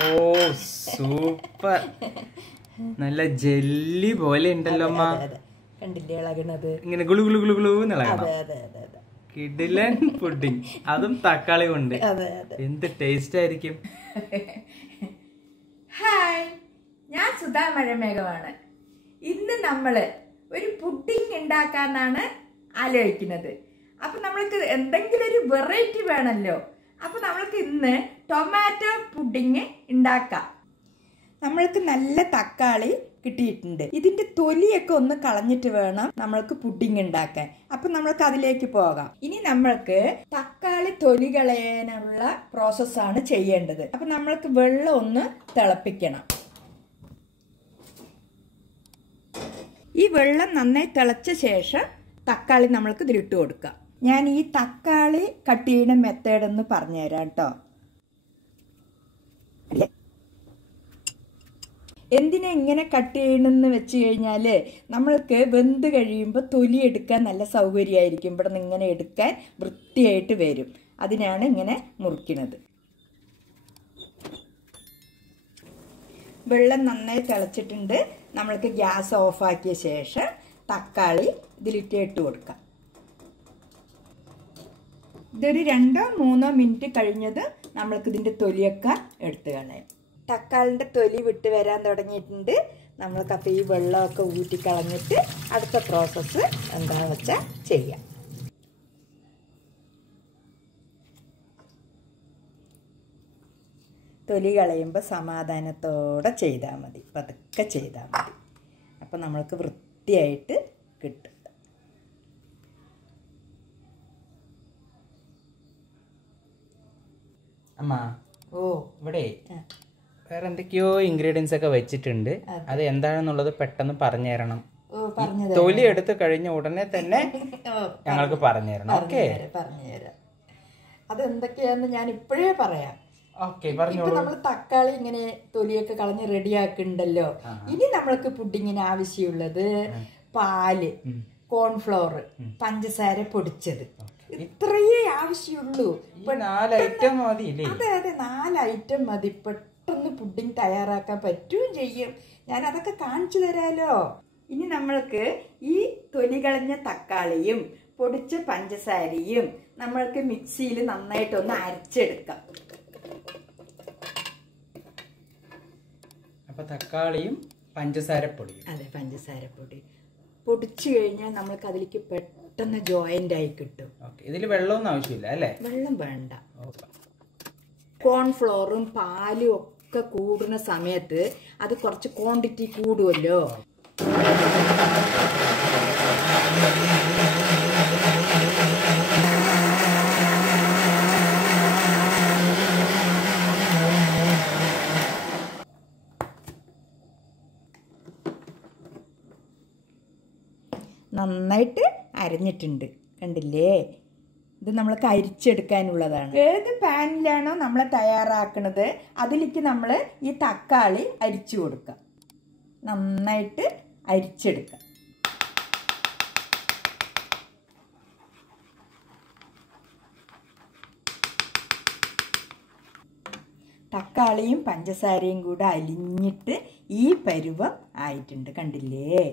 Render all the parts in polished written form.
ഓ super, നല്ല jelly പോലെ ഉണ്ടല്ലോ അമ്മ. കണ്ടില്ലേ ഇളകണത്? ഇങ്ങനെ ഗുളു ഗുളു ഗുളു ഗുളു ഇളകണം. കിടിലൻ പുഡിംഗ്, അതും തക്കാളി കൊണ്ട്. എന്ത് ടേസ്റ്റ് ആയിരിക്കും. ഹായ്, ഞാൻ സുധാ മഴമേഘമാണ്. ഇന്ന് നമ്മള് ഒരു പുഡിംഗ് ഉണ്ടാക്കാന്നാണ് ആലോചിക്കുന്നത്. അപ്പൊ നമ്മൾക്ക് എന്തെങ്കിലും ഒരു വെറൈറ്റി വേണമല്ലോ. അപ്പൊ നമ്മൾക്ക് ഇന്ന് ടൊമാറ്റോ പുഡിംഗ് ഉണ്ടാക്കാം. നമ്മൾക്ക് നല്ല തക്കാളി കിട്ടിയിട്ടുണ്ട്. ഇതിന്റെ തൊലിയൊക്കെ ഒന്ന് കളഞ്ഞിട്ട് വേണം നമ്മൾക്ക് പുഡിംഗ് ഉണ്ടാക്കാൻ. അപ്പൊ നമ്മൾക്ക് അതിലേക്ക് പോകാം. ഇനി നമ്മൾക്ക് തക്കാളി തൊലി കളയാനുള്ള പ്രോസസ്സാണ് ചെയ്യേണ്ടത്. അപ്പൊ നമ്മൾക്ക് വെള്ളം ഒന്ന് തിളപ്പിക്കണം. ഈ വെള്ളം നന്നായി തിളച്ച ശേഷം തക്കാളി നമ്മൾക്ക് ഇതിലിട്ട് കൊടുക്കാം. ഞാൻ ഈ തക്കാളി കട്ട് ചെയ്യുന്ന മെത്തേഡ് ഒന്ന് പറഞ്ഞുതരാം കേട്ടോ. എന്തിനാ ഇങ്ങനെ കട്ട് ചെയ്യണമെന്ന് വെച്ച് കഴിഞ്ഞാൽ നമ്മൾക്ക് വെന്ത് കഴിയുമ്പോൾ തൊലി എടുക്കാൻ നല്ല സൗകര്യമായിരിക്കും. ഇവിടെ നിന്ന് ഇങ്ങനെ എടുക്കാൻ വൃത്തിയായിട്ട് വരും. അതിനാണ് ഇങ്ങനെ മുറിക്കുന്നത്. വെള്ളം നന്നായി തിളച്ചിട്ടുണ്ട്. നമ്മൾക്ക് ഗ്യാസ് ഓഫാക്കിയ ശേഷം തക്കാളി ഇതിലിട്ട് ഇട്ട് കൊടുക്കാം. ഇതൊരു 2-3 മിനിറ്റ് കഴിഞ്ഞത് നമ്മൾക്ക് ഇതിൻ്റെ തൊലിയൊക്കെ എടുത്ത് കളയാം. തക്കാളിൻ്റെ തൊലി വിട്ട് വരാൻ തുടങ്ങിയിട്ടുണ്ട്. നമ്മൾക്കപ്പോൾ ഈ വെള്ളമൊക്കെ ഊറ്റിക്കളഞ്ഞിട്ട് അടുത്ത പ്രോസസ്സ് എന്താണെന്ന് വെച്ചാൽ ചെയ്യാം. തൊലി കളയുമ്പോൾ സമാധാനത്തോടെ ചെയ്താൽ മതി, പതുക്കെ ചെയ്താൽ മതി. അപ്പം നമ്മൾക്ക് വൃത്തിയായിട്ട് കിട്ടും. അമ്മ, ഇവിടെ വേറെ എന്തൊക്കെയോ ഇൻഗ്രീഡിയൻസ് ഒക്കെ വെച്ചിട്ടുണ്ട്. അത് എന്താണെന്നുള്ളത് പെട്ടെന്ന് പറഞ്ഞു തരണം. തൊലി എടുത്ത് കഴിഞ്ഞ ഉടനെ തന്നെ ഞങ്ങൾക്ക് പറഞ്ഞു തരണം. ഓക്കെ, പറഞ്ഞുതരാം. അതെന്തൊക്കെയാന്ന് ഞാൻ ഇപ്പോഴേ പറയാം. ഇപ്പൊ നമ്മൾ തക്കാളി ഇങ്ങനെ തൊലിയൊക്കെ കളഞ്ഞ് റെഡിയാക്കുന്നുണ്ടല്ലോ. ഇനി നമ്മൾക്ക് പുഡിങ്ങിന് ആവശ്യമുള്ളത് പാല്, കോൺഫ്ലോർ, പഞ്ചസാര പൊടിച്ചത്, ഇത്രയേ ആവശ്യമുള്ളൂ. 4 ഐറ്റം മതി. അതെ, 4 ഐറ്റം മതി. പെട്ടെന്ന് പുഡിംഗ് തയ്യാറാക്കാൻ പറ്റുകയും ചെയ്യും. ഞാൻ അതൊക്കെ കാണിച്ചു തരാലോ. ഇനി നമ്മൾക്ക് ഈ തൊലി കളഞ്ഞ തക്കാളിയും പൊടിച്ച പഞ്ചസാരയും നമ്മൾക്ക് മിക്സിയിൽ നന്നായിട്ടൊന്ന് അരച്ചെടുക്കാം. അപ്പൊ തക്കാളിയും പഞ്ചസാരപ്പൊടിയും. അതെ, പഞ്ചസാരപ്പൊടി പൊടിച്ചു കഴിഞ്ഞാൽ നമ്മൾക്ക് അതിലേക്ക് പെട്ടെന്ന് ജോയിന്റ് ആയി കിട്ടും. ഇതിൽ വെള്ളമൊന്നും ആവശ്യമില്ല അല്ലേ? വെള്ളം വേണ്ട. കോൺഫ്ലോറും പാലും ഒക്കെ കൂടുന്ന സമയത്ത് അത് കുറച്ച് ക്വാണ്ടിറ്റി കൂടുമല്ലോ. നന്നായിട്ട് അരഞ്ഞിട്ടുണ്ട്, കണ്ടില്ലേ? ഇത് നമ്മൾക്ക് അരിച്ചെടുക്കാനുള്ളതാണ്. ഏത് പാനിലാണോ നമ്മൾ തയ്യാറാക്കുന്നത് അതിലേക്ക് നമ്മൾ ഈ തക്കാളി അരിച്ചു കൊടുക്കാം. നന്നായിട്ട് അരിച്ചെടുക്കാം. തക്കാളിയും പഞ്ചസാരയും കൂടെ അലിഞ്ഞിട്ട് ഈ പരുവം ആയിട്ടുണ്ട്, കണ്ടില്ലേ?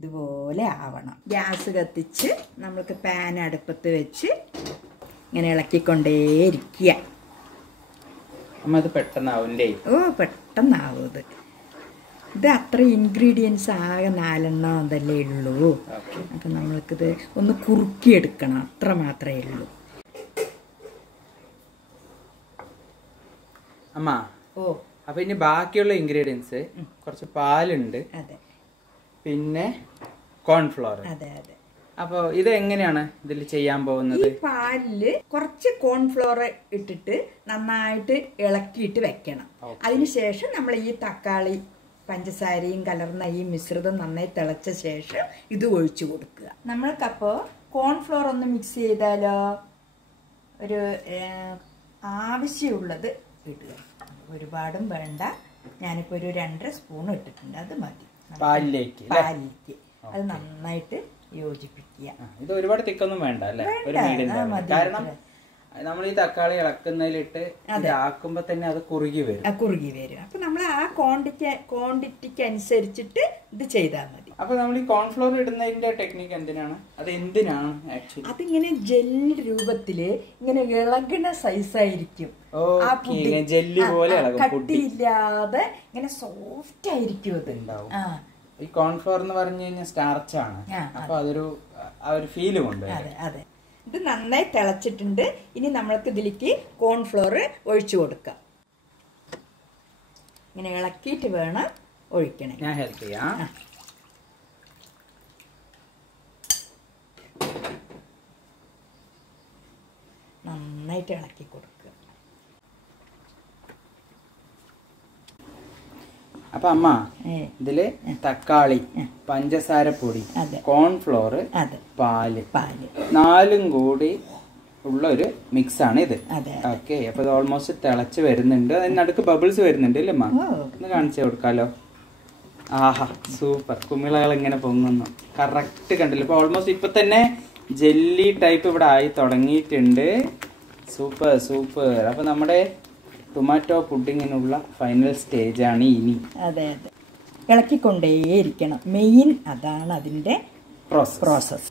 ഇതുപോലെ ആവണം. ഗ്യാസ് കത്തിച്ച് നമ്മൾക്ക് പാൻ അടുപ്പത്ത് വെച്ച് ഇങ്ങനെ ഇളക്കിക്കൊണ്ടേയിരിക്കുക. പെട്ടെന്നാവില്ലേ? പെട്ടെന്നാവും. ഇത് അത്ര ഇൻഗ്രീഡിയൻസ് ആകെ 4 അതല്ലേ ഉള്ളൂ. അപ്പം നമ്മൾക്കിത് ഒന്ന് കുറുക്കിയെടുക്കണം, അത്ര മാത്രമേ ഉള്ളൂ. അമ്മ, അപ്പൊ ഇനി ബാക്കിയുള്ള ഇൻഗ്രീഡിയൻസ് കുറച്ച് പാലുണ്ട്, പിന്നെ കോൺഫ്ലോർ. അതെ. അപ്പൊ ഇത് എങ്ങനെയാണ് ഇതിൽ ചെയ്യാൻ പോകുന്നത്? ഈ പാലില് കുറച്ച് കോൺഫ്ലോർ ഇട്ടിട്ട് നന്നായിട്ട് ഇളക്കിയിട്ട് വെക്കണം. അതിനുശേഷം നമ്മൾ ഈ തക്കാളി പഞ്ചസാരയും കലർന്ന ഈ മിശ്രിതം നന്നായി തിളച്ച ശേഷം ഇത് ഒഴിച്ചു കൊടുക്കുക. നമ്മൾക്കപ്പോൾ കോൺഫ്ലോർ ഒന്ന് മിക്സ് ചെയ്താലോ? ഒരു ആവശ്യമുള്ളത് ഇടുക, ഒരുപാടും വേണ്ട. ഞാനിപ്പോൾ ഒരു 2.5 സ്പൂൺ ഇട്ടിട്ടുണ്ട്, അത് മതി. പാലിലേക്ക് അത് നന്നായിട്ട് യോജിപ്പിക്കുക. ഇത് ഒരുപാട് തിക്കൊന്നും വേണ്ട അല്ലേ? കാരണം നമ്മൾ ഈ തക്കാളി ഇളക്കുന്നതിലിട്ട് ആക്കുമ്പോ തന്നെ അത് കുറുകി വരും. അപ്പൊ നമ്മൾ ആ ക്വാണ്ടിറ്റിക്ക് അനുസരിച്ചിട്ട് ഇത് ചെയ്താൽ മതി. അപ്പൊ നമ്മൾ ഈ കോൺഫ്ലോർ ഇടുന്നതിന്റെ ടെക്നിക്ക് എന്തിനാണ്? അത് എന്തിനാണ് ആക്ച്വലി? അതിങ്ങനെ ജെൽ രൂപത്തില് ഇങ്ങനെ ഇളകുന്ന സൈസായിരിക്കും. ജെല്ലി പോലെ കട്ടിയില്ലാതെ ഇങ്ങനെ സോഫ്റ്റ് ആയിരിക്കും അത് ഉണ്ടാവും. ഈ കോൺഫ്ലോർ എന്ന് പറഞ്ഞു കഴിഞ്ഞാൽ സ്റ്റാർച്ച് ആണ്. അപ്പൊ അതൊരു ഫീല് കൊണ്ട്. അതെ. ഇത് നന്നായി തിളച്ചിട്ടുണ്ട്. ഇനി നമ്മൾക്ക് ഇതിലേക്ക് കോൺഫ്ലോർ ഒഴിച്ചു കൊടുക്കാം. ഇങ്ങനെ ഇളക്കിയിട്ട് വേണം ഒഴിക്കണേ. ഞാൻ ഹെൽപ്പ് ചെയ്യാം. നന്നായിട്ട് ഇളക്കി കൊടുക്കുക. അപ്പൊ അമ്മ ഇതില് തക്കാളി, പഞ്ചസാര പൊടി, കോൺഫ്ലോർ, പാല്, 4 കൂടി ഉള്ള ഒരു മിക്സ് ആണ് ഇത്. ഓക്കെ. അപ്പൊ ഇത് ഓൾമോസ്റ്റ് തിളച്ച് വരുന്നുണ്ട്. അതിനടുക്ക് ബബിൾസ് വരുന്നുണ്ട് അല്ലേ അമ്മ? ഒന്ന് കാണിച്ചു കൊടുക്കാലോ. ആഹാ, സൂപ്പർ. കുമിളകൾ ഇങ്ങനെ പൊങ്ങുന്നു. കറക്റ്റ് കണ്ടില്ല. ഇപ്പൊ ഓൾമോസ്റ്റ് ഇപ്പൊ തന്നെ ജെല്ലി ടൈപ്പ് ഇവിടെ ആയി തുടങ്ങിയിട്ടുണ്ട്. Super super. അപ്പൊ നമ്മുടെ ടൊമാറ്റോ പുഡിങ്ങിനുള്ള ഫൈനൽ സ്റ്റേജ് ആണ് ഇനി. അതെ. ഇളക്കിക്കൊണ്ടേയിരിക്കണം. മെയിൻ അതാണ് അതിന്റെ പ്രോസസ്.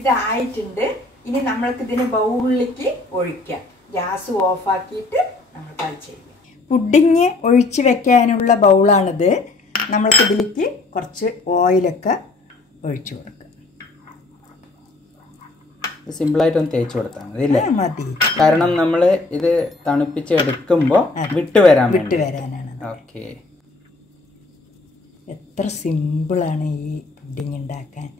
ഇതായിട്ടുണ്ട്. ഇനി നമ്മൾക്ക് ഇതിന് ബൗളിലേക്ക് ഒഴിക്കാം. ഗ്യാസ് ഓഫ് ആക്കിയിട്ട് നമ്മൾ അത് ചെയ്യാം. പുഡിങ് ഒഴിച്ചു വെക്കാനുള്ള ബൗളാണിത്. നമ്മൾക്ക് ഇതിലേക്ക് കുറച്ച് ഓയിലൊക്കെ ഒഴിച്ചു കൊടുക്കാം. സിമ്പിളായിട്ട് ഒന്ന് തേച്ച് കൊടുത്താൽ മതി. കാരണം നമ്മള് ഇത് തണുപ്പിച്ച് എടുക്കുമ്പോ വിട്ടുവരാനാണ്. ഓക്കെ. എത്ര സിമ്പിളാണ് ഈ പുഡിങ് ഉണ്ടാക്കാൻ.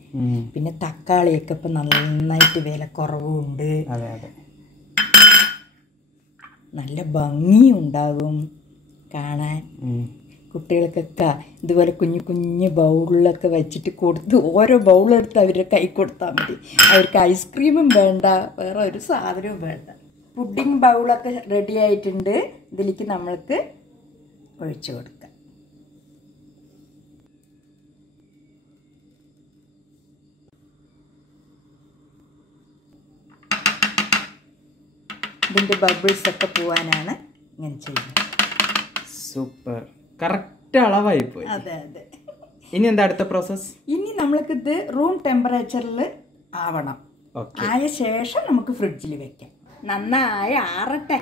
പിന്നെ തക്കാളിയൊക്കെ ഇപ്പൊ നന്നായിട്ട് വില കുറവുണ്ട്. നല്ല ഭംഗിയും ഉണ്ടാകും കാണാൻ. കുട്ടികൾക്കൊക്കെ ഇതുപോലെ കുഞ്ഞു കുഞ്ഞു ബൗളിലൊക്കെ വെച്ചിട്ട് കൊടുത്ത് ഓരോ ബൗളെടുത്ത് അവരുടെ കൈ കൊടുത്താൽ മതി. അവർക്ക് ഐസ്ക്രീമും വേണ്ട, വേറെ ഒരു സാധനവും വേണ്ട. പുഡിംഗ് ബൗളൊക്കെ റെഡി ആയിട്ടുണ്ട്. ഇതിലേക്ക് നമ്മൾക്ക് ഒഴിച്ചു കൊടുക്കാം. ഇതിൻ്റെ ബബിൾസ് ഒക്കെ പോവാനാണ് ഇങ്ങനെ ചെയ്യുന്നത്. സൂപ്പർ. കറക്റ്റ് അളവായി പോയി. അതെ. ഇനി എന്താ അടുത്ത പ്രോസസ്? ഇനി നമ്മൾക്ക് ഇത് റൂം ടെമ്പറേച്ചറിൽ ആവണം. ആയ ശേഷം നമുക്ക് ഫ്രിഡ്ജിൽ വെക്കാം. നന്നായി ആറട്ടെ.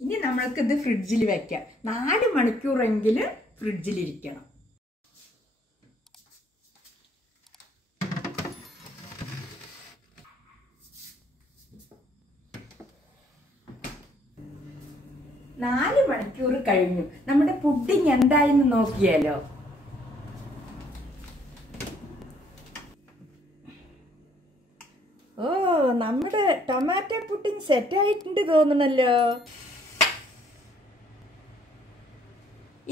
ഇനി നമ്മൾക്ക് ഇത് ഫ്രിഡ്ജിൽ വെക്കാം. 4 മണിക്കൂറെങ്കിലും ഫ്രിഡ്ജിലിരിക്കണം. നാല് മണിക്കൂർ കഴിഞ്ഞു. നമ്മുടെ പുഡിംഗ് എന്തായെന്ന് നോക്കിയാലോ. ഓ, നമ്മുടെ ടൊമാറ്റോ പുഡിംഗ് സെറ്റ് ആയിട്ടുണ്ട് തോന്നണല്ലോ.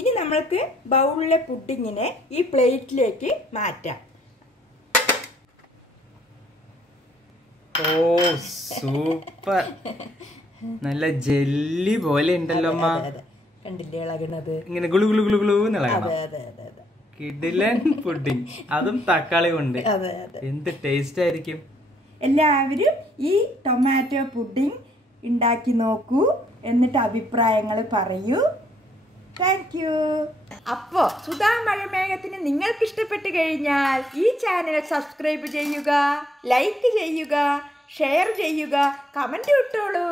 ഇനി നമ്മൾക്ക് ബൗളിലെ പുഡിങ്ങിനെ ഈ പ്ലേറ്റിലേക്ക് മാറ്റാം. ഓ, സൂപ്പർ. നല്ല ജെല്ലി പോലെ ഉണ്ടല്ലോ അമ്മ. കണ്ടില്ലേ ഇളകണത്? ഇങ്ങനെ ഗുളു ഗുളു ഗുളു ഗുളു കിടിലൻ പുഡിംഗ്, അതും തക്കാളി കൊണ്ട്. എന്ത് ടേസ്റ്റ് ആയിരിക്കും. എല്ലാവരും ഈ ടൊമാറ്റോ പുഡിംഗ് ഉണ്ടാക്കി നോക്കൂ. എന്നിട്ട് അഭിപ്രായങ്ങൾ പറയൂ. Thank you. അപ്പോ സുധാ മഴമേഘത്തിന് നിങ്ങൾക്ക് ഇഷ്ടപ്പെട്ട് കഴിഞ്ഞാൽ ഈ ചാനൽ സബ്സ്ക്രൈബ് ചെയ്യുക, ലൈക്ക് ചെയ്യുക, ഷെയർ ചെയ്യുക, കമന്റ് ഇട്ടോളൂ.